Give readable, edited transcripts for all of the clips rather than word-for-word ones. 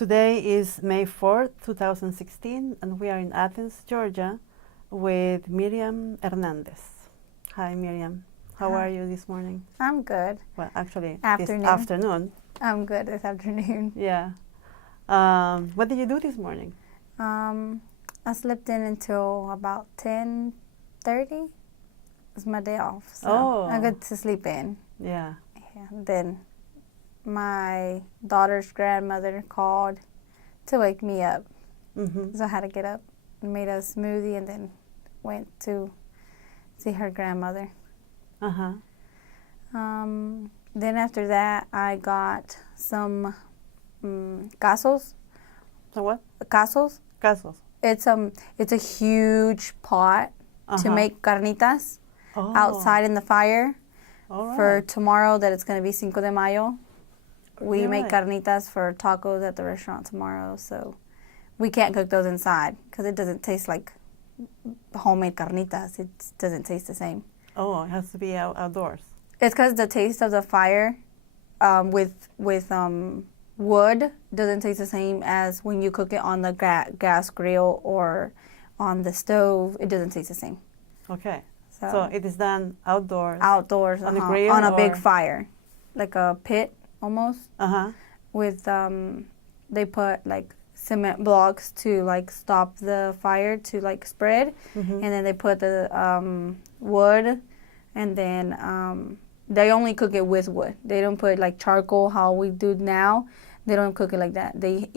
Today is May 4th, 2016, and we are in Athens, Georgia, with Miriam Hernández. Hi, Miriam. How Hi. are you this morning? I'm good. Well, actually, Afternoon. this afternoon. I'm good this afternoon. Yeah. What did you do this morning? I slept in until about 10:30. It's my day off, so Oh. I got to sleep in. Yeah. Yeah. Then my daughter's grandmother called to wake me up, Mm-hmm. so I had to get up and made a smoothie and then went to see her grandmother. Uh-huh. Then after that, I got some casos. So what? Casos. Casos. It's a huge pot to Uh-huh. make carnitas Oh. outside in the fire All for right. tomorrow. That it's going to be Cinco de Mayo. We make Right. carnitas for tacos at the restaurant tomorrow, so we can't cook those inside because it doesn't taste like homemade carnitas. It doesn't taste the same. Oh, it has to be outdoors. It's because the taste of the fire with wood doesn't taste the same as when you cook it on the gas grill or on the stove. It doesn't taste the same. Okay. So, So it is done outdoors. outdoors on the grill on a big or- fire, like a pit almost. Uh-huh. With they put like cement blocks to like stop the fire to like spread, Mm-hmm. and then they put the wood, and then they only cook it with wood. They don't put like charcoal how we do now. They don't cook it like that. They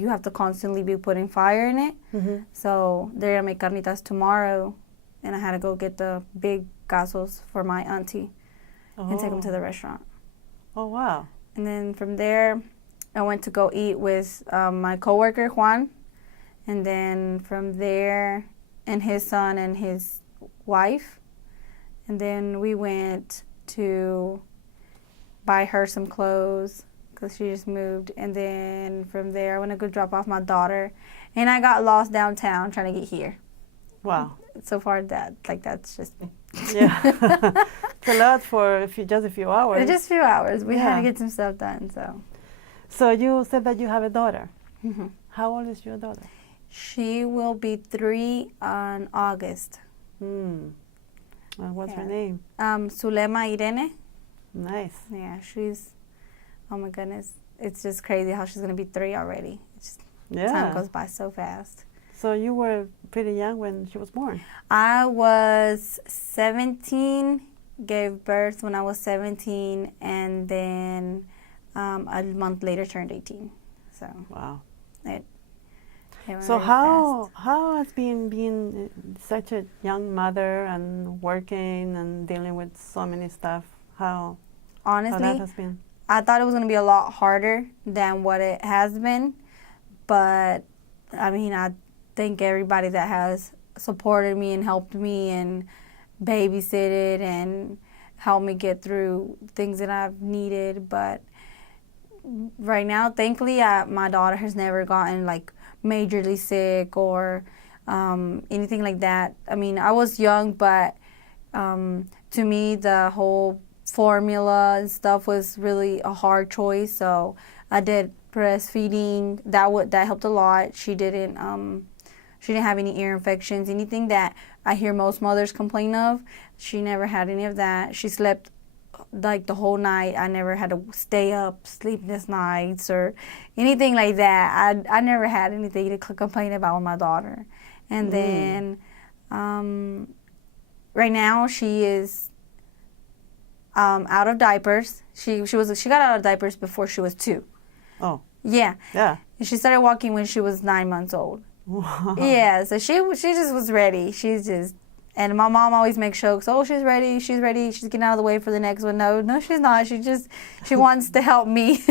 you have to constantly be putting fire in it. Mm-hmm. So they're gonna make carnitas tomorrow, and I had to go get the big casos for my auntie and take them to the restaurant. Oh, wow. And then from there, I went to go eat with my coworker Juan, and then from there, and his son and his wife, and then we went to buy her some clothes because she just moved, and then from there I went to go drop off my daughter, and I got lost downtown trying to get here. Wow. So far, that's just Yeah. It's a lot for just a few hours. just a few hours. We had to Yeah. get some stuff done, so. So you said that you have a daughter. Mm-hmm. How old is your daughter? She will be 3 on August. What's her Yeah. name? Zulema Irene. Nice. Yeah, she's, oh my goodness. It's just crazy how she's going to be 3 already. Time Yeah. goes by so fast. So you were pretty young when she was born. I was 17, gave birth when I was 17, and then a month later turned 18. So Wow. it went So really how fast. has being such a young mother and working and dealing with so many stuff? How that Honestly, has been? I thought it was going to be a lot harder than what it has been, but I mean, I thank everybody that has supported me and helped me and babysitted and helped me get through things that I've needed. But right now, thankfully, my daughter has never gotten like majorly sick or anything like that. I mean, I was young, but to me, the whole formula and stuff was really a hard choice. So I did breastfeeding. That helped a lot. She didn't have any ear infections, anything that I hear most mothers complain of. She never had any of that. She slept like the whole night. I never had to stay up sleepless nights or anything like that. I never had anything to complain about with my daughter. And then right now she is out of diapers. She got out of diapers before she was 2. Oh. Yeah. Yeah. And she started walking when she was 9 months old. Wow. Yeah, so she just was ready. And my mom always makes jokes. Oh, she's ready. She's getting out of the way for the next one. No, she's not. She wants to help me.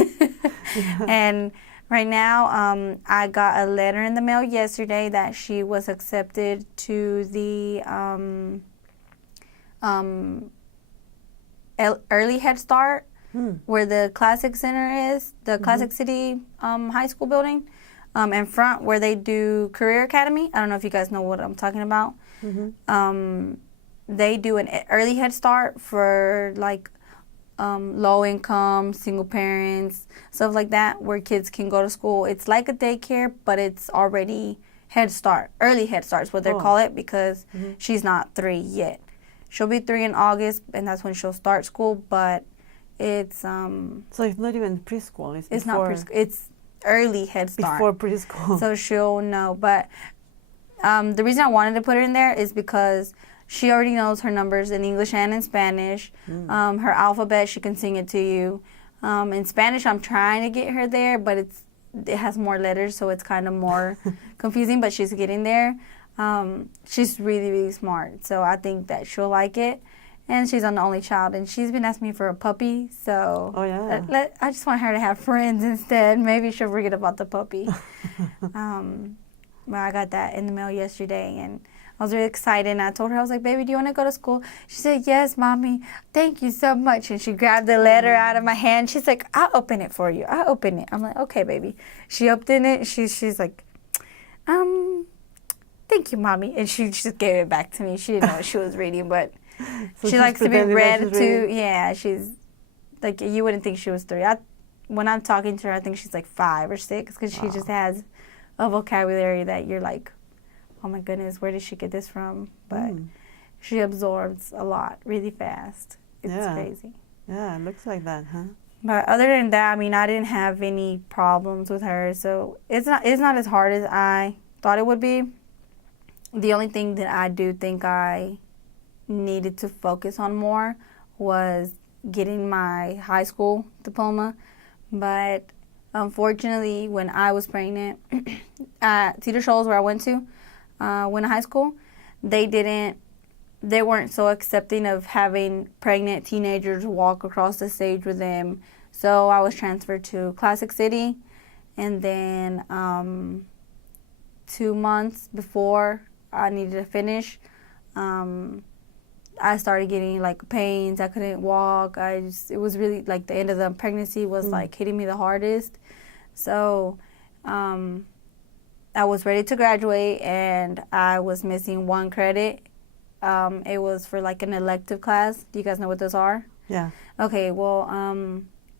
And right now, I got a letter in the mail yesterday that she was accepted to the early Head Start, where the Classic Center is, the Classic City High School building. In front where they do Career Academy. I don't know if you guys know what I'm talking about. They do an early Head Start for like low income, single parents, stuff like that, where kids can go to school. It's like a daycare, but it's already Head Start. Early Head Start is what they call it, because she's not 3 yet. She'll be 3 in August, and that's when she'll start school, but it's... So it's not even preschool. It's not preschool. It's early Head Start. Before preschool. So she'll know. But the reason I wanted to put her in there is because she already knows her numbers in English and in Spanish. Her alphabet, she can sing it to you. In Spanish, I'm trying to get her there, but it has more letters, so it's kind of more confusing, but she's getting there. She's really, really smart, so I think that she'll like it. And she's an only child, and she's been asking me for a puppy, so I just want her to have friends instead. Maybe she'll forget about the puppy. Well, I got that in the mail yesterday, and I was really excited, and I told her, I was like, baby, do you want to go to school? She said, yes, Mommy, thank you so much. And she grabbed the letter out of my hand. She's like, I'll open it for you. I'll open it. I'm like, okay, baby. She opened it. She's like, thank you, Mommy. And she just gave it back to me. She didn't know what she was reading, but so she likes to be read to. Yeah, she's like, you wouldn't think she was 3. When I'm talking to her, I think she's like 5 or 6, because she just has a vocabulary that you're like, oh my goodness, where did she get this from? But she absorbs a lot really fast. It's crazy. Yeah, it looks like that, huh? But other than that, I mean, I didn't have any problems with her, so it's not as hard as I thought it would be. The only thing that I do think I needed to focus on more was getting my high school diploma. But unfortunately, when I was pregnant at Cedar Shoals, where I went to, when in high school, they weren't so accepting of having pregnant teenagers walk across the stage with them. So I was transferred to Classic City, and then 2 months before I needed to finish, I started getting like pains. I couldn't walk. It was really like the end of the pregnancy was like hitting me the hardest. So I was ready to graduate, and I was missing 1 credit. It was for like an elective class. Do you guys know what those are? Yeah. Okay, well,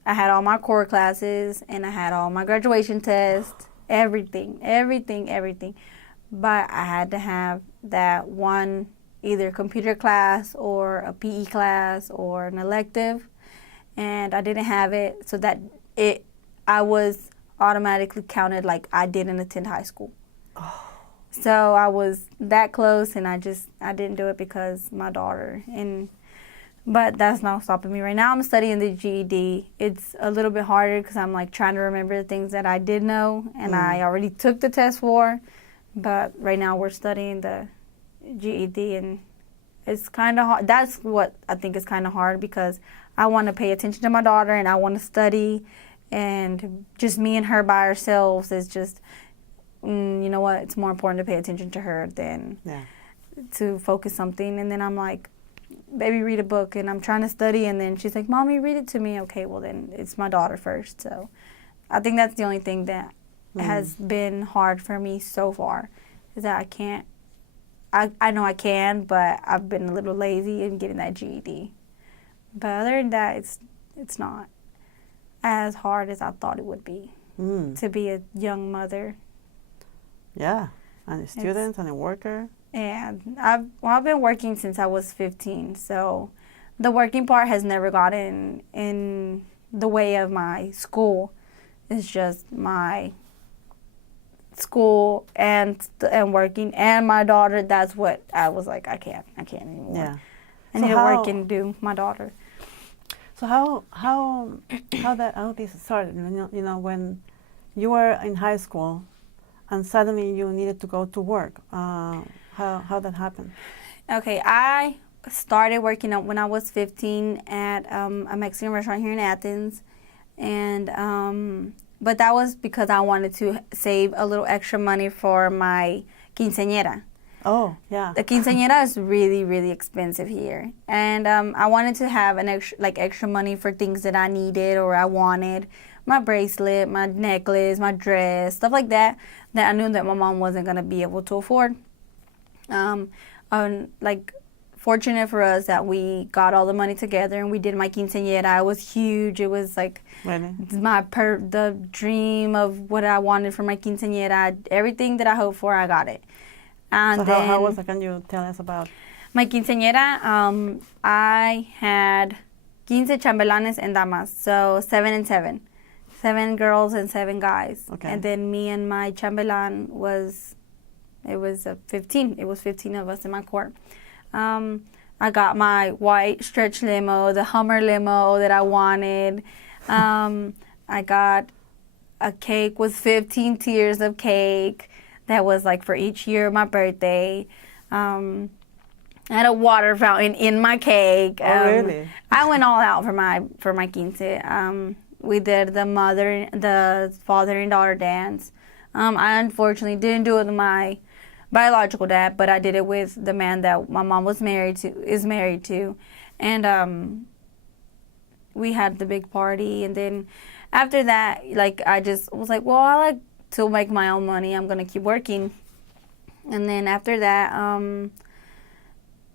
I had all my core classes, and I had all my graduation tests, everything. But I had to have that one, either computer class or a PE class or an elective, and I didn't have it, so I was automatically counted like I didn't attend high school. So I was that close, and I didn't do it because my daughter. But that's not stopping me right now. I'm studying the GED. It's a little bit harder because I'm like trying to remember the things that I did know and I already took the test for. But right now we're studying the GED, and it's kind of hard. That's what I think is kind of hard, because I want to pay attention to my daughter and I want to study, and just me and her by ourselves is just, you know what, it's more important to pay attention to her than to focus something. And then I'm like, baby, read a book, and I'm trying to study, and then she's like, Mommy, read it to me. Okay, well then it's my daughter first. So I think that's the only thing that has been hard for me so far, is that I can't, I know I can, but I've been a little lazy in getting that GED. But other than that, it's not as hard as I thought it would be to be a young mother. Yeah, and a student and a worker. And I've been working since I was 15, so the working part has never gotten in the way of my school. It's just my school and working and my daughter. That's what I was like, I can't anymore. Yeah. I need to work and do my daughter. So how this started? You know, when you were in high school and suddenly you needed to go to work. How that happened? Okay, I started working when I was 15 at a Mexican restaurant here in Athens, and but that was because I wanted to save a little extra money for my quinceañera. Oh, yeah. The quinceañera is really, really expensive here, and I wanted to have an extra money for things that I needed or I wanted. My bracelet, my necklace, my dress, stuff like that I knew that my mom wasn't going to be able to afford. Like fortunate for us that we got all the money together and we did my quinceañera. It was huge. It was like Really? the dream of what I wanted for my quinceañera. Everything that I hoped for, I got it. And So then how was it? Can you tell us about? my quinceañera? I had 15 chambelanes and damas, so 7 and 7. 7 girls and 7 guys. Okay. And then me and my chambelan was 15. It was 15 of us in my court. I got my white stretch limo, the Hummer limo that I wanted. I got a cake with 15 tiers of cake that was like for each year of my birthday. I had a water fountain in my cake. Oh, really? I went all out for my quince. We did the father and daughter dance. I unfortunately didn't do it with my biological dad, but I did it with the man that my mom is married to, and we had the big party. And then after that, like, I just was like, well, I like to make my own money. I'm gonna keep working. And then after that,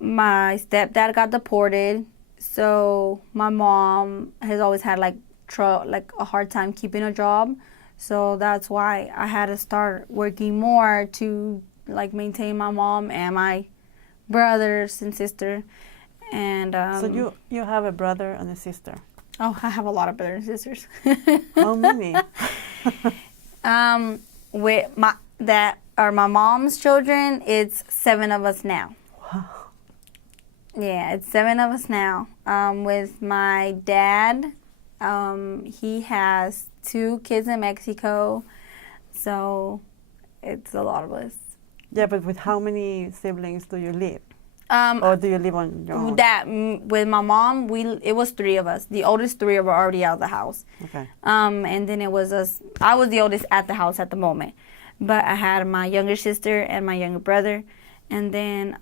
my stepdad got deported, so my mom has always had like a hard time keeping a job. So that's why I had to start working more to like maintain my mom and my brothers and sister. And So you have a brother and a sister. oh, I have a lot of brothers and sisters. How many? With that are my mom's children, it's 7 of us now. Wow. Yeah, it's 7 of us now. With my dad, he has 2 kids in Mexico, so it's a lot of us. Yeah, but with how many siblings do you live? Or do you live on your own? With my mom, it was 3 of us. The oldest 3 were already out of the house. Okay. And then it was us. I was the oldest at the house at the moment, but I had my younger sister and my younger brother, and then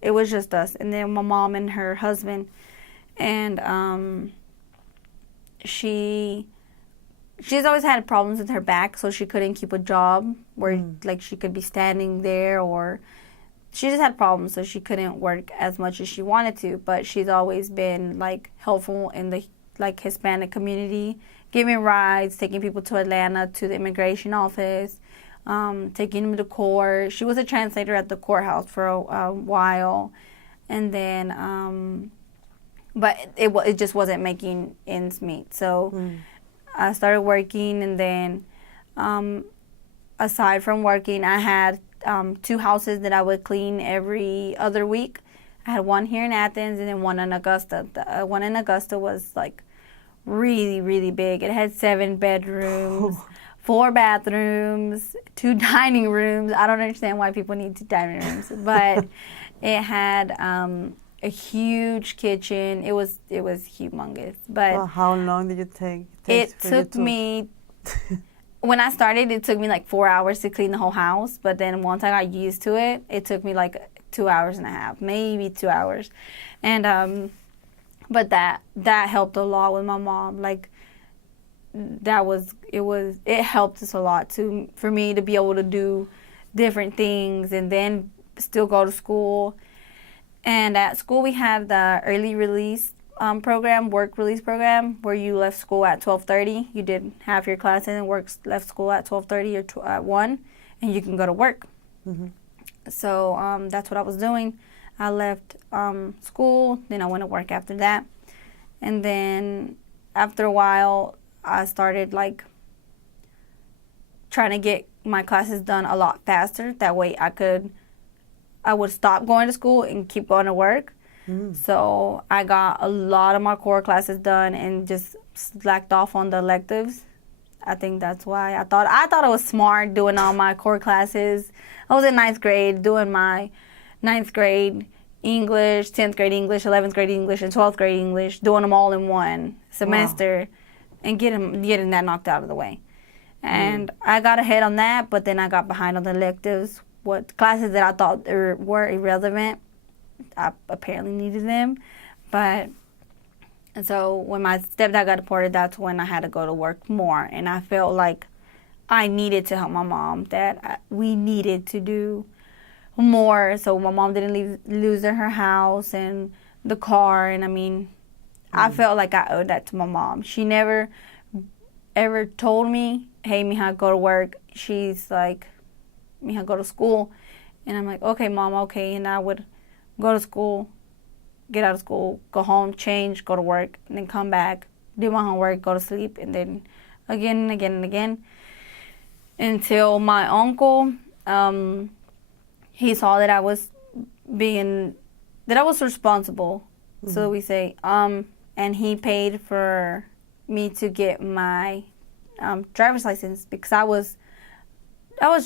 it was just us. And then my mom and her husband, and she's always had problems with her back, so she couldn't keep a job where like she could be standing there, or she just had problems, so she couldn't work as much as she wanted to. But she's always been like helpful in the like Hispanic community, giving rides, taking people to Atlanta to the immigration office, taking them to court. She was a translator at the courthouse for a while, and then but it just wasn't making ends meet. So I started working, and then aside from working, I had 2 houses that I would clean every other week. I had one here in Athens and then one in Augusta. The one in Augusta was like really, really big. It had 7 bedrooms, 4 bathrooms, 2 dining rooms. I don't understand why people need 2 dining rooms, but it had a huge kitchen. It was humongous. But well, how long did it take? It took me. When I started, it took me like 4 hours to clean the whole house. But then once I got used to it, it took me like 2 hours and a half, maybe 2 hours. And but that helped a lot with my mom. Like it helped us a lot for me to be able to do different things and then still go to school. And at school we had the early release program, work release program, where you left school at 12:30. You did half your classes and left school at 12:30 or at 1, and you can go to work. Mm-hmm. So that's what I was doing. I left school, then I went to work after that. And then after a while, I started like trying to get my classes done a lot faster. That way I would stop going to school and keep going to work. So I got a lot of my core classes done and just slacked off on the electives. I think that's why I thought I was smart doing all my core classes. I was in 9th grade doing my 9th grade English, 10th grade English, 11th grade English, and 12th grade English, doing them all in one semester. Wow. And getting that knocked out of the way. And I got ahead on that, but then I got behind on the electives. What classes that I thought were irrelevant, I apparently needed them. And so when my stepdad got deported, that's when I had to go to work more. And I felt like I needed to help my mom, that we needed to do more, so my mom didn't lose her house and the car. And I mean, I felt like I owed that to my mom. She never ever told me, hey, mija, go to work. She's like, mija, go to school. And I'm like, okay, mom, okay. And I would go to school, get out of school, go home, change, go to work, and then come back, do my homework, go to sleep, and then again and again and again. Until my uncle, he saw that I was responsible, so we say, and he paid for me to get my driver's license, because I was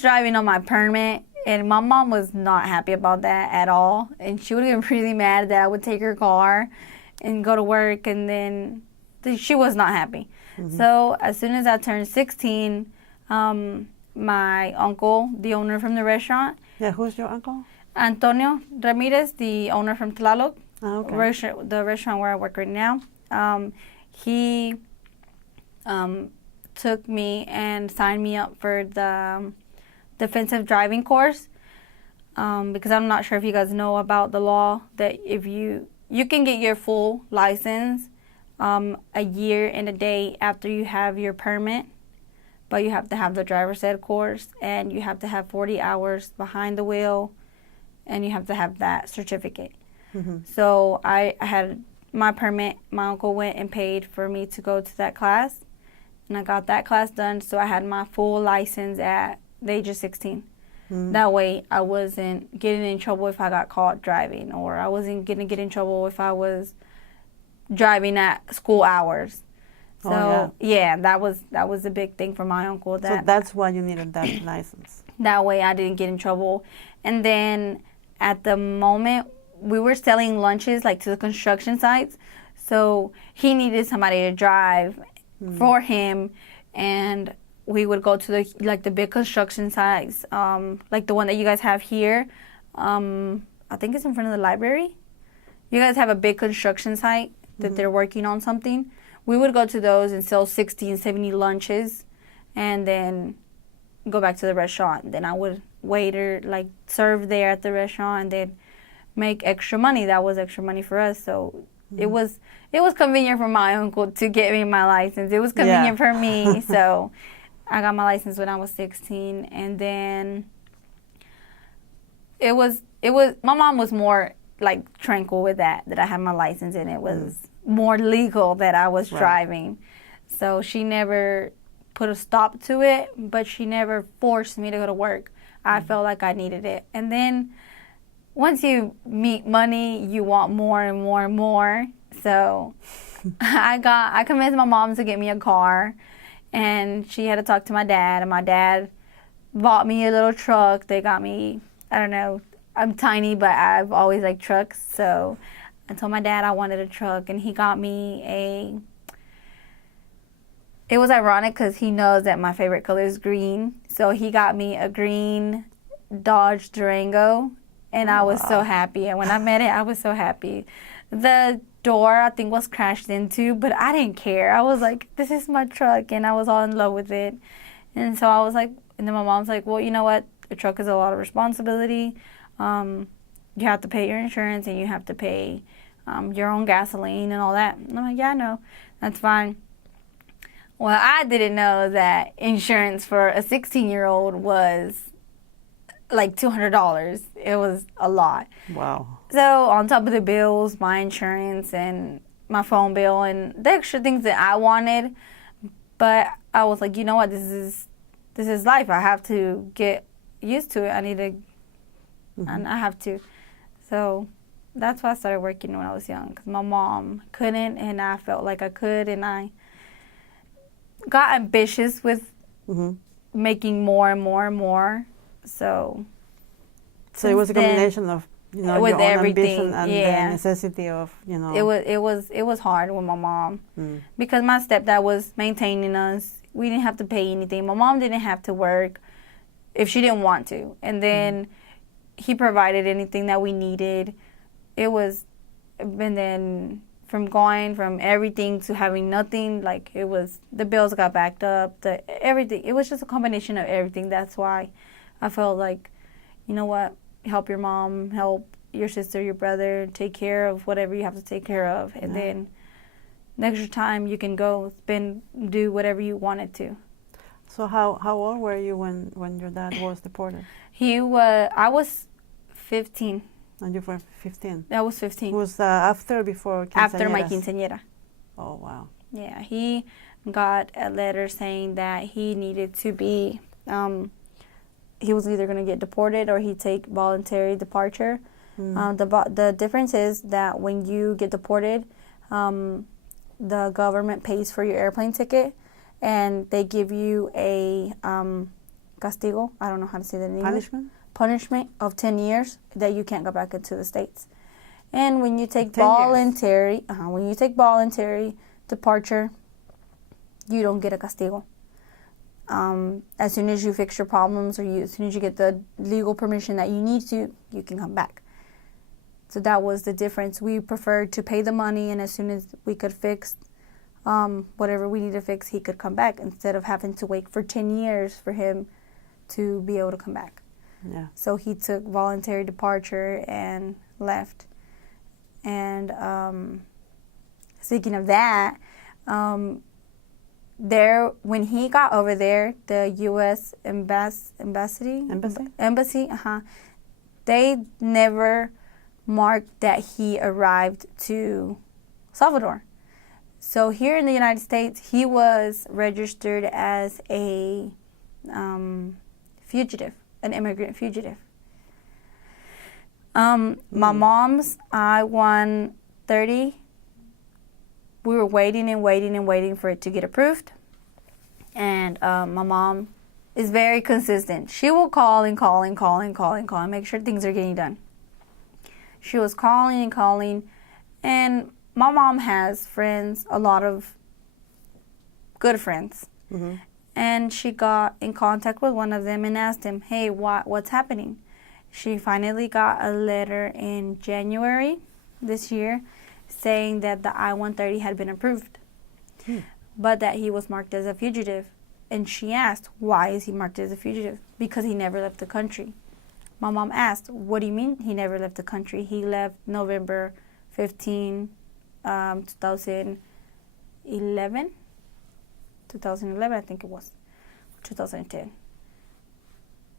driving on my permit, and my mom was not happy about that at all, and she would get really mad that I would take her car and go to work, and then she was not happy. So as soon as I turned 16, my uncle, the owner from the restaurant. Yeah, who's your uncle? Antonio Ramirez, the owner from Tlaloc, okay. the restaurant where I work right now. He took me and signed me up for the defensive driving course, because I'm not sure if you guys know about the law that if you can get your full license a year and a day after you have your permit, but you have to have the driver's ed course, and you have to have 40 hours behind the wheel, and you have to have that certificate. So I had my permit. My uncle went and paid for me to go to that class, and I got that class done, so I had my full license at the age of 16. That way I wasn't getting in trouble if I got caught driving, or I wasn't going to get in trouble if I was driving at school hours. So that was a big thing for my uncle. So that's why you needed that license. That way I didn't get in trouble. And then at the moment, we were selling lunches like to the construction sites. So he needed somebody to drive for him, and we would go to the big construction sites, like the one that you guys have here. I think it's in front of the library. You guys have a big construction site that they're working on something. We would go to those and sell 60 and 70 lunches, and then go back to the restaurant. Then I would serve there at the restaurant, and then make extra money. That was extra money for us. So it was convenient for my uncle to get me my license. It was convenient for me. So I got my license when I was 16, and then it was my mom was more like tranquil with that I had my license, and it was more legal that I was driving. So she never put a stop to it, but she never forced me to go to work. I felt like I needed it. And then once you meet money, you want more and more and more. So I convinced my mom to get me a car, and she had to talk to my dad, and my dad bought me a little truck. They got me, I don't know, I'm tiny, but I've always liked trucks. So I told my dad I wanted a truck, and he got me it was ironic because he knows that my favorite color is green. So he got me a green Dodge Durango, and I was so happy. And when I met it, I was so happy. The door, I think, was crashed into, but I didn't care. I was like, this is my truck, and I was all in love with it. And so I was like, and then my mom's like, well, you know what? A truck is a lot of responsibility. You have to pay your insurance, and you have to pay your own gasoline and all that. And I'm like, yeah, I know. That's fine. Well, I didn't know that insurance for a 16-year-old was like $200. It was a lot. Wow. So on top of the bills, my insurance and my phone bill and the extra things that I wanted, but I was like, you know what, this is life. I have to get used to it. I need to, and I have to. So that's why I started working when I was young, because my mom couldn't, and I felt like I could, and I got ambitious with making more and more and more. So it was a combination of with your own everything, ambition and the necessity of It was hard with my mom because my stepdad was maintaining us. We didn't have to pay anything. My mom didn't have to work if she didn't want to, and then he provided anything that we needed. And then from going from everything to having nothing, like the bills got backed up, everything. It was just a combination of everything. That's why I felt like, you know what, help your mom, help your sister, your brother, take care of whatever you have to take care of. And then next year time you can go do whatever you wanted to. So how old were you when your dad was deported? I was 15. And you were 15? I was 15. Was after or before quinceañeras? After my quinceañera. Oh, wow. Yeah, he got a letter saying that he needed to be, he was either going to get deported or he'd take voluntary departure. The difference is that when you get deported, the government pays for your airplane ticket, and they give you a castigo. I don't know how to say that in English. Punishment of 10 years that you can't go back into the States. And when you take voluntary departure, you don't get a castigo. As soon as you fix your problems, or as soon as you get the legal permission that you need to, you can come back. So that was the difference. We preferred to pay the money, and as soon as we could fix whatever we need to fix, he could come back, instead of having to wait for 10 years for him to be able to come back. Yeah. So he took voluntary departure and left. And speaking of that, when he got over there, the U.S. embassy, they never marked that he arrived to Salvador. So here in the United States, he was registered as a fugitive, an immigrant fugitive. My mom's I-130, we were waiting for it to get approved. And my mom is very consistent. She will call and make sure things are getting done. She was calling, and my mom has friends, a lot of good friends. Mm-hmm. And she got in contact with one of them and asked him, hey, what's happening? She finally got a letter in January this year saying that the I-130 had been approved, but that he was marked as a fugitive. And she asked, why is he marked as a fugitive? Because he never left the country. My mom asked, what do you mean he never left the country? He left November 15, 2011, I think it was, 2010.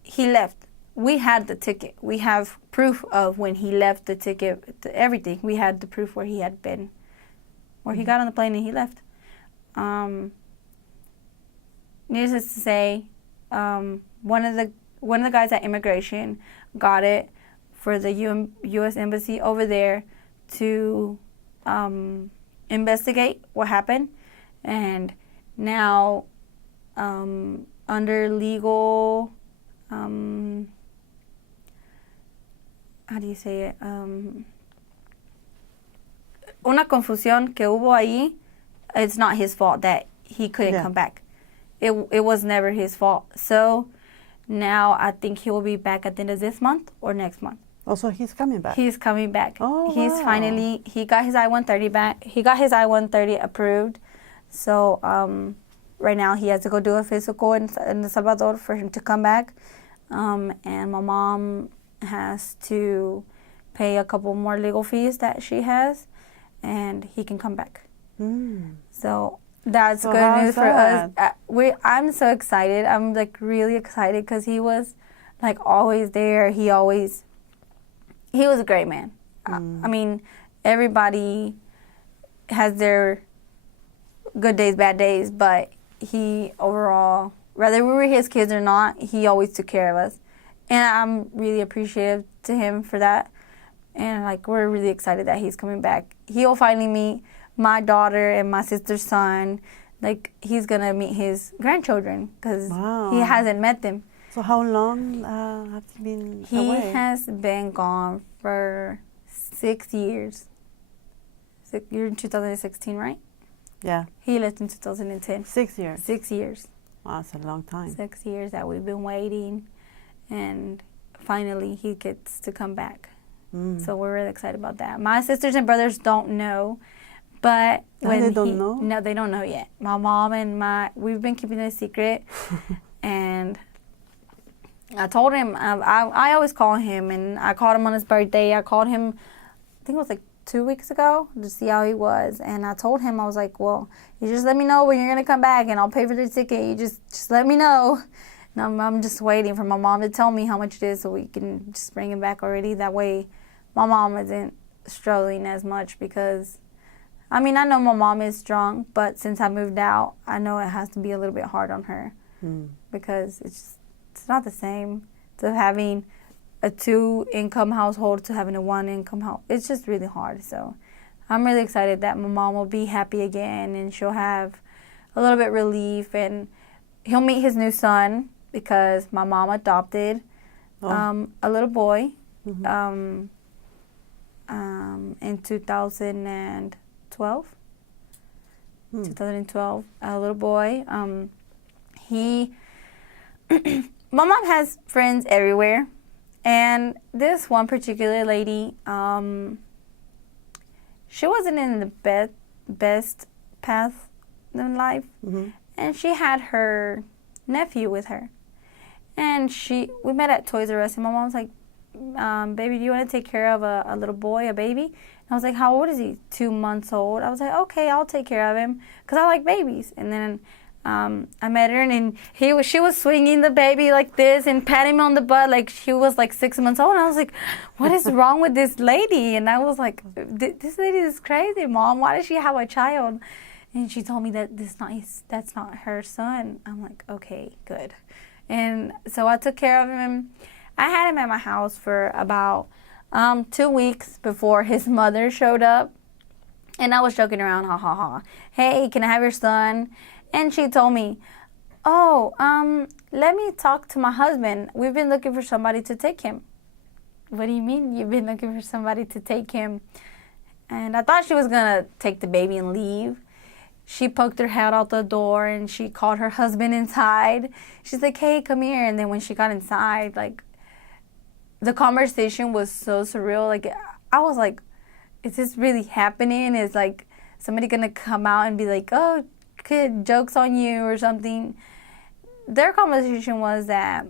He left. We had the ticket. We have proof of when he left, the ticket, everything. We had the proof where he had been, where he got on the plane and he left. Needless to say, one of the guys at immigration got it for the U.S. Embassy over there to investigate what happened, and now under legal, how do you say it? Una confusión que hubo ahí. It's not his fault that he couldn't come back. It was never his fault. So now I think he will be back at the end of this month or next month. Oh, so he's coming back? He's coming back. Oh, He's wow. finally, he got his I-130 back. He got his I-130 approved. So right now he has to go do a physical in El Salvador for him to come back. And my mom has to pay a couple more legal fees that she has, and he can come back. So that's good news for us. I'm so excited. I'm like really excited because he was like always there. He was a great man. I mean, everybody has their good days, bad days, but he overall, whether we were his kids or not, he always took care of us. And I'm really appreciative to him for that. And like, we're really excited that he's coming back. He'll finally meet my daughter and my sister's son. Like, he's going to meet his grandchildren because he hasn't met them. So how long have you been away? He has been gone for 6 years. You're in 2016, right? Yeah. He left in 2010. 6 years. 6 years. Wow, that's a long time. 6 years that we've been waiting, and finally he gets to come back. So we're really excited about that. My sisters and brothers don't know, but they don't know? No, they don't know yet. My mom and we've been keeping it a secret, and I told him, I always call him, and I called him on his birthday. I called him, I think it was like 2 weeks ago, to see how he was. And I told him, I was like, well, you just let me know when you're going to come back, and I'll pay for the ticket. You just let me know. And I'm just waiting for my mom to tell me how much it is so we can just bring him back already. That way my mom isn't struggling as much because, I mean, I know my mom is strong, but since I moved out, I know it has to be a little bit hard on her because it's not the same to having a 2-income household to having a 1-income house. It's just really hard. So I'm really excited that my mom will be happy again and she'll have a little bit relief, and he'll meet his new son because my mom adopted a little boy in 2012. 2012, a little boy. My mom has friends everywhere, and this one particular lady, she wasn't in the best path in life, and she had her nephew with her, and we met at Toys R Us, and my mom was like, baby, do you want to take care of a little boy, a baby? And I was like, how old is he? 2 months old. I was like, okay, I'll take care of him because I like babies. And then I met her, and she was swinging the baby like this and patting him on the butt like she was like 6 months old. And I was like, what is wrong with this lady? And I was like, this lady is crazy, Mom. Why does she have a child? And she told me that that's not her son. I'm like, okay, good. And so I took care of him. I had him at my house for about 2 weeks before his mother showed up. And I was joking around, ha ha ha. Hey, can I have your son? And she told me, oh, let me talk to my husband. We've been looking for somebody to take him. What do you mean you've been looking for somebody to take him? And I thought she was going to take the baby and leave. She poked her head out the door and she called her husband inside. She's like, hey, come here. And then when she got inside, like, the conversation was so surreal. Like, I was like, is this really happening? Is like somebody going to come out and be like, oh, kid, joke's on you or something? Their conversation was that,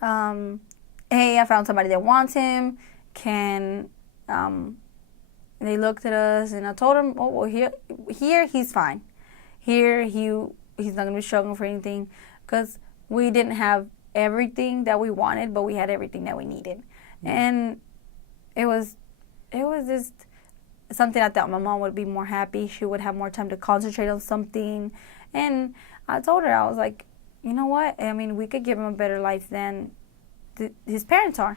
hey, I found somebody that wants him. They looked at us, and I told them, oh, well, here he's fine. Here he's not going to be struggling for anything, because we didn't have everything that we wanted, but we had everything that we needed. And it was just something I thought my mom would be more happy. She would have more time to concentrate on something. And I told her, I was like, you know what? I mean, we could give him a better life than his parents are.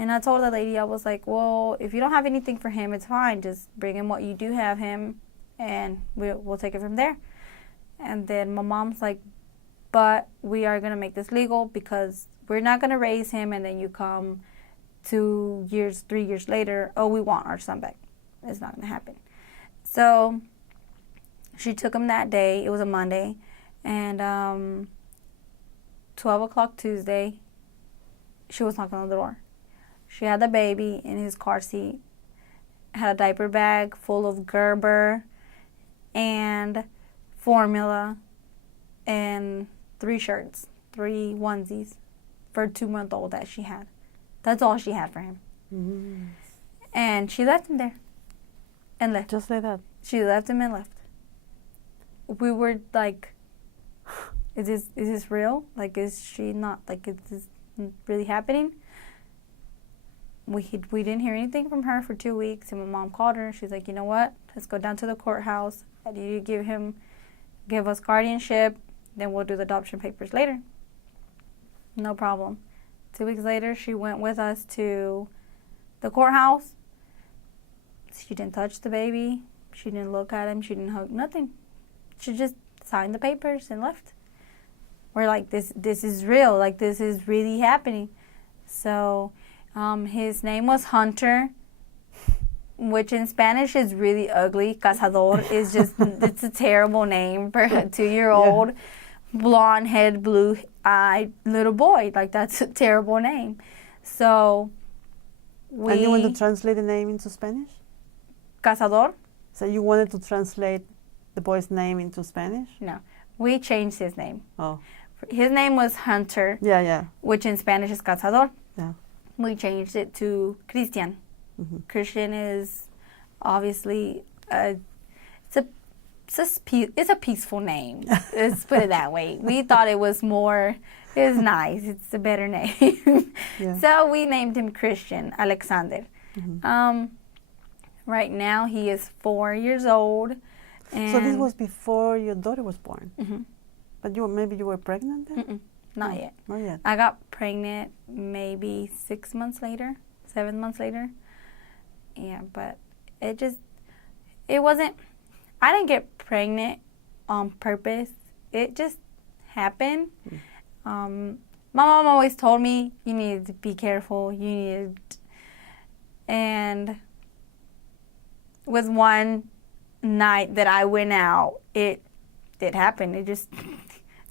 And I told the lady, I was like, well, if you don't have anything for him, it's fine. Just bring him what you do have him, and we'll take it from there. And then my mom's like, but we are going to make this legal, because we're not going to raise him and then you come 2 years, 3 years later, oh, we want our son back. It's not going to happen. So she took him that day. It was a Monday. And 12 o'clock Tuesday, she was knocking on the door. She had the baby in his car seat, had a diaper bag full of Gerber and formula and 3 shirts, 3 onesies for a 2-month-old that she had. That's all she had for him. And she left him there and left. Just like that? She left him and left. We were like, is this real? Like, is she not, like, is this really happening? We didn't hear anything from her for 2 weeks, and my mom called her. She's like, you know what? Let's go down to the courthouse. I need you to give us guardianship, then we'll do the adoption papers later. No problem. 2 weeks later, she went with us to the courthouse. She didn't touch the baby. She didn't look at him. She didn't hug, nothing. She just signed the papers and left. We're like, this is real. Like, this is really happening. So his name was Hunter, which in Spanish is really ugly. Cazador is just, it's a terrible name for a 2-year-old, blonde-head, blue-eyed little boy. Like, that's a terrible name. So And you want to translate the name into Spanish? Cazador? So you wanted to translate the boy's name into Spanish? No. We changed his name. Oh. His name was Hunter, Yeah. which in Spanish is cazador. Yeah. We changed it to Christian. Mhm. Christian is obviously it's a peaceful name. Let's put it that way. We thought it was nice. It's a better name. Yeah. So we named him Christian Alexander. Mhm. Right now he is 4 years old. And So this was before your daughter was born, Mhm. but maybe you were pregnant then? Mm-mm, not yet. Not yet. I got pregnant maybe 6 months later, 7 months later. Yeah, but it wasn't, I didn't get pregnant on purpose. It just happened. My mom always told me, you need to be careful. And with one night that I went out, it happened. It just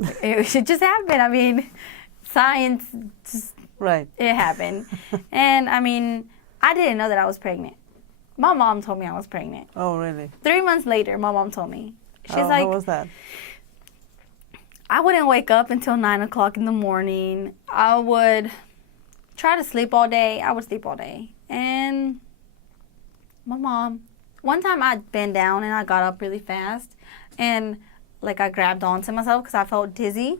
happened. I mean, science, Right. it happened. And I mean, I didn't know that I was pregnant. My mom told me I was pregnant. Oh, really? 3 months later, my mom told me. She's How like, was that? I wouldn't wake up until 9 o'clock in the morning. I would try to sleep all day. I would sleep all day. And my mom, one time I bent down and I got up really fast. And like I grabbed onto myself because I felt dizzy.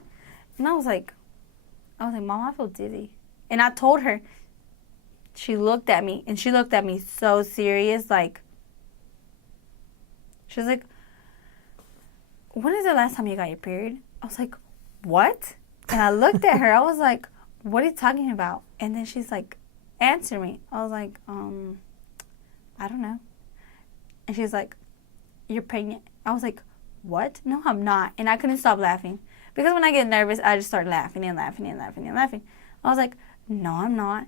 And I was like, Mom, I feel dizzy. And I told her. She looked at me, and she looked at me so serious, like, she was like, when is the last time you got your period? I was like, what? And I looked at her, I was like, what are you talking about? And then she's like, answer me. I was like, I don't know. And she's like, you're pregnant. I was like, what? No, I'm not. And I couldn't stop laughing. Because when I get nervous, I just start laughing and laughing and laughing and laughing. I was like, no, I'm not.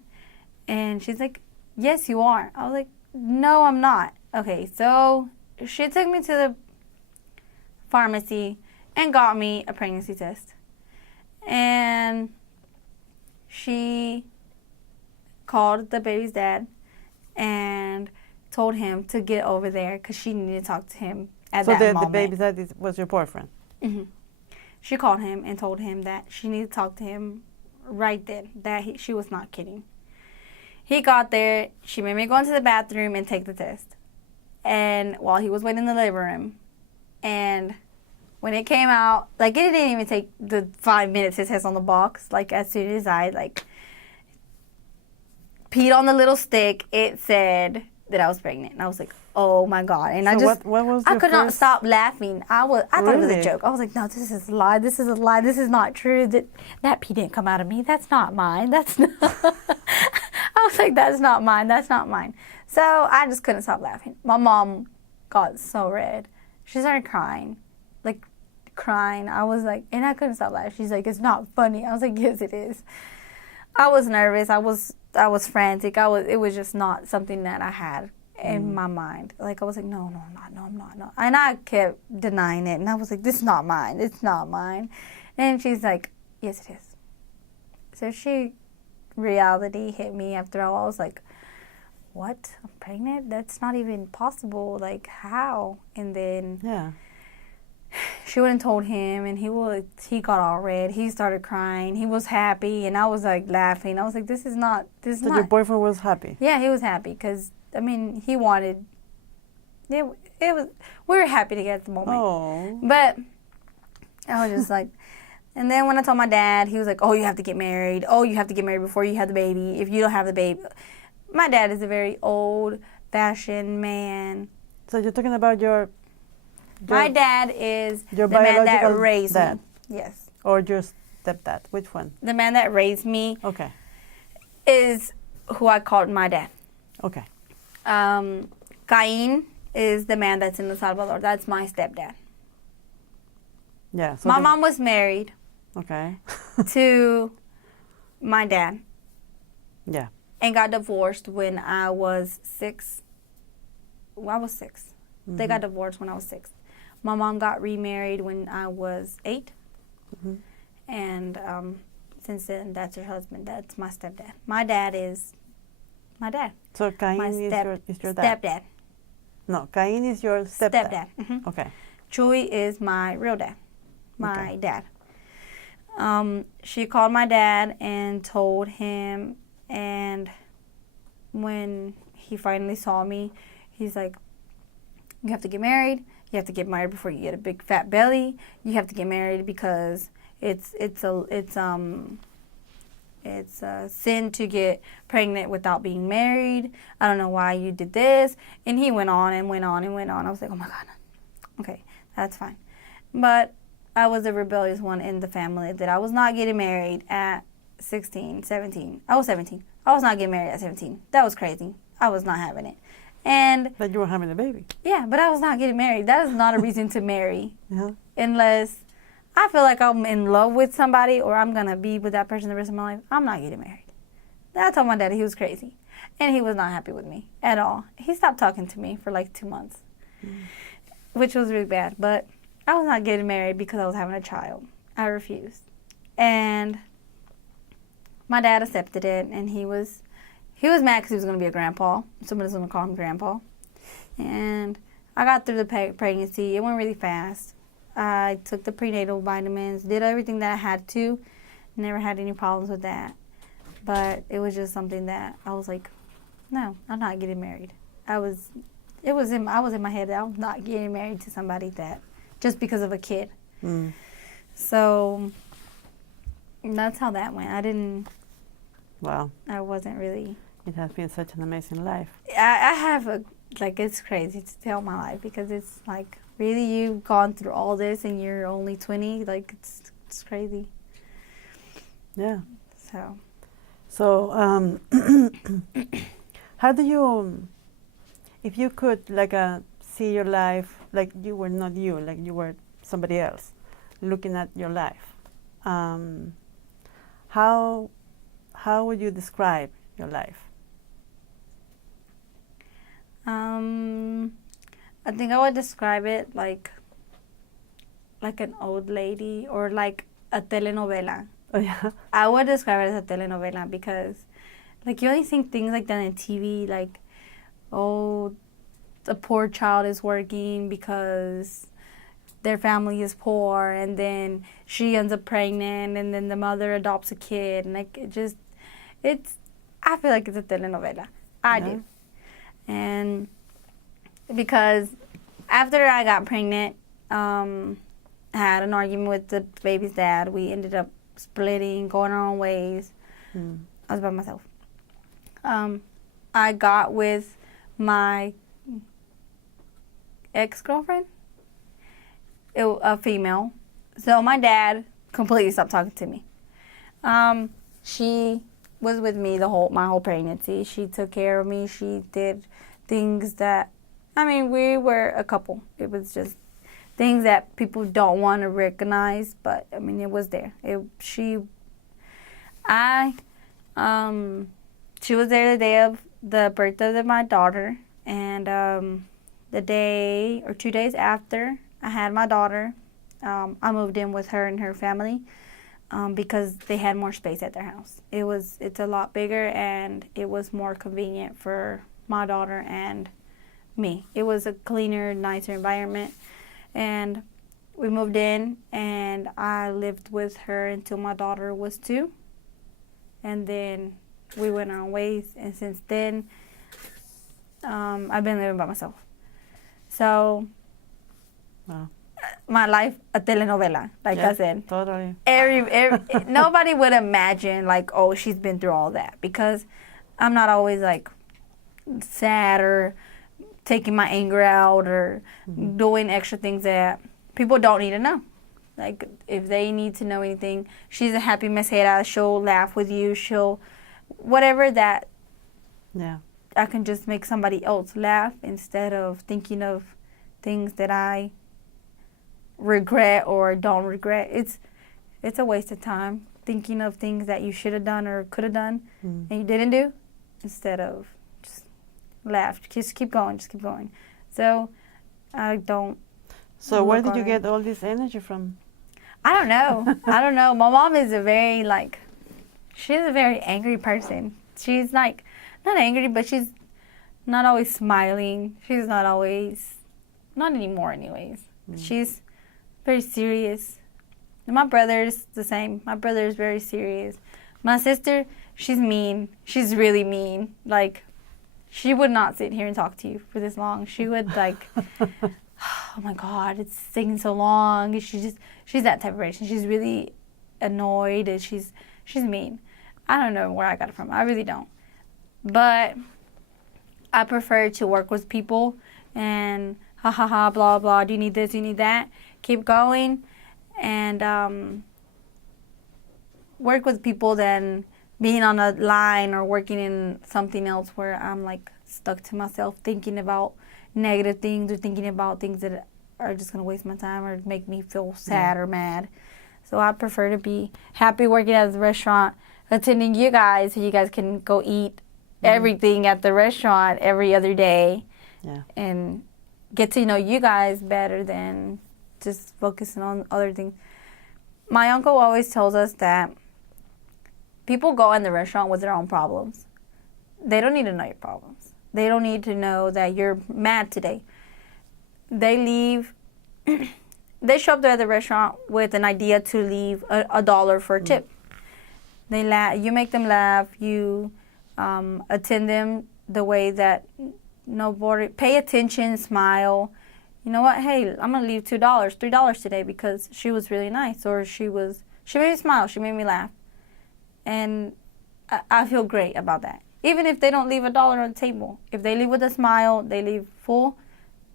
And she's like, yes, you are. I was like, no, I'm not. Okay, so she took me to the pharmacy and got me a pregnancy test. And she called the baby's dad and told him to get over there because she needed to talk to him at that moment. So the baby's dad was your boyfriend? Mm-hmm. She called him and told him that she needed to talk to him right then, that she was not kidding. He got there, she made me go into the bathroom and take the test. And while he was waiting in the labor room, and when it came out, like it didn't even take the 5 minutes it says on the box. Like as soon as I peed on the little stick, it said that I was pregnant. And I was like, oh my God. And so what was I could not stop laughing. I thought it was a joke. I was like, no, this is a lie. This is a lie. This is not true. That pee didn't come out of me. That's not mine. That's not. I was like, that's not mine. That's not mine. So I just couldn't stop laughing. My mom got so red. She started crying. Like, crying. I was like, and I couldn't stop laughing. She's like, it's not funny. I was like, yes, it is. I was nervous. I was frantic. It was just not something that I had in my mind. Like, I was like, no, I'm not. And I kept denying it. And I was like, this is not mine. It's not mine. And she's like, yes, it is. So reality hit me after all. I was like, what? I'm pregnant? That's not even possible. Like, how? And then she went and told him, and he got all red. He started crying. He was happy, and I was like laughing. I was like, this is not. So your boyfriend was happy? Yeah, he was happy because, I mean, he wanted. It was. We were happy together at the moment. Oh. But I was just like. And then when I told my dad, he was like, oh, you have to get married. Oh, you have to get married before you have the baby. If you don't have the baby. My dad is a very old-fashioned man. So you're talking about your my dad is your the man that biological raised dad. me. Yes. Or your stepdad? Which one? The man that raised me. Okay. Is who I called my dad. Okay. Cain is the man that's in El Salvador. That's my stepdad. Yeah. So my mom was married. Okay. to my dad. Yeah. And got divorced when I was 6. Well, I was 6. Mm-hmm. They got divorced when I was 6. My mom got remarried when I was 8. Mm-hmm. And since then, that's her husband. That's my stepdad. My dad is my dad. So Cain is your dad? Stepdad. No, Cain is your stepdad. Stepdad. Mm-hmm. Okay. Chuy is my real dad. My dad. She called my dad and told him, and when he finally saw me, he's like, you have to get married. You have to get married before you get a big fat belly. You have to get married because it's a sin to get pregnant without being married. I don't know why you did this. And he went on and went on and went on. I was like, oh my God. Okay, that's fine. But I was a rebellious one in the family that I was not getting married at 16, 17. I was 17. I was not getting married at 17. That was crazy. I was not having it. And But you were having a baby. yeah, but I was not getting married. That is not a reason to marry. Yeah. Unless I feel like I'm in love with somebody or I'm going to be with that person the rest of my life, I'm not getting married. I told my daddy he was crazy. And he was not happy with me at all. He stopped talking to me for like 2 months, which was really bad. But I was not getting married because I was having a child. I refused. And my dad accepted it, and he was mad because he was going to be a grandpa. Somebody was going to call him grandpa. And I got through the pregnancy. It went really fast. I took the prenatal vitamins, did everything that I had to. Never had any problems with that. But it was just something that I was like, no, I'm not getting married. I was in my head that I was not getting married to somebody that just because of a kid. So that's how that went. Wow. I wasn't really. It has been such an amazing life. I have it's crazy to tell my life because it's like, really, you've gone through all this and you're only 20? Like, it's crazy. Yeah. So, how do you, if you could like see your life like you were not you, like you were somebody else, looking at your life, how would you describe your life? I think I would describe it like an old lady or like a telenovela. Oh, yeah. I would describe it as a telenovela because, like, you only see things like that on TV, like, oh, the poor child is working because their family is poor, and then she ends up pregnant, and then the mother adopts a kid, and like, I feel like it's a telenovela. I do. And because after I got pregnant, I had an argument with the baby's dad. We ended up splitting, going our own ways. I was by myself. I got with my ex-girlfriend, a female. So my dad completely stopped talking to me. She was with me my whole pregnancy. She took care of me. She did things that, we were a couple. It was just things that people don't want to recognize, but it was there. She was there the day of the birthday of my daughter, and the day or 2 days after I had my daughter, I moved in with her and her family because they had more space at their house. It's a lot bigger, and it was more convenient for my daughter and me. It was a cleaner, nicer environment. And we moved in, and I lived with her until my daughter was 2. And then we went our own ways. And since then, I've been living by myself. So, wow. My life, a telenovela, like I said. Totally. Nobody would imagine, like, oh, she's been through all that. Because I'm not always, like, sad or taking my anger out or doing extra things that people don't need to know. Like, if they need to know anything, she's a happy mesera. She'll laugh with you. She'll, whatever that. Yeah. I can just make somebody else laugh instead of thinking of things that I regret or don't regret. It's a waste of time thinking of things that you should have done or could have done and you didn't do, instead of just laugh. Just keep going. So I don't. So where did you get all this energy from? I don't know. My mom is she's a very angry person. She's like, not angry, but she's not always smiling. She's not always, not anymore anyways. She's very serious. And my brother's the same. My brother's very serious. My sister, she's mean. She's really mean. Like, she would not sit here and talk to you for this long. She would like, oh my God, it's taking so long. She's that type of person. She's really annoyed and she's mean. I don't know where I got it from. I really don't. But I prefer to work with people and ha ha ha, blah blah. Do you need this? Do you need that? Keep going and work with people than being on a line or working in something else where I'm like stuck to myself thinking about negative things or thinking about things that are just going to waste my time or make me feel sad or mad. So I prefer to be happy working at the restaurant, attending you guys so you guys can go eat everything at the restaurant every other day and get to know you guys better than just focusing on other things. My uncle always tells us that people go in the restaurant with their own problems. They don't need to know your problems. They don't need to know that you're mad today. They leave, they show up there at the restaurant with an idea to leave $1 for a tip. They you make them laugh, you attend them the way that nobody, pay attention, smile. You know what, hey, I'm going to leave $2, $3 today because she was really nice or she made me smile, she made me laugh. And I feel great about that. Even if they don't leave $1 on the table, if they leave with a smile, they leave full,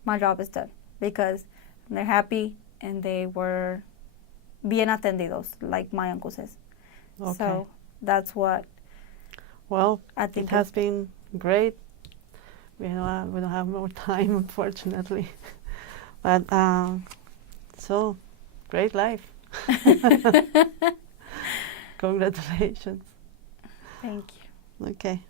my job is done because they're happy and they were bien atendidos, like my uncle says. Okay. So that's what I think. It has been great. We don't have more time, unfortunately. But so great life. Congratulations. Thank you. Okay.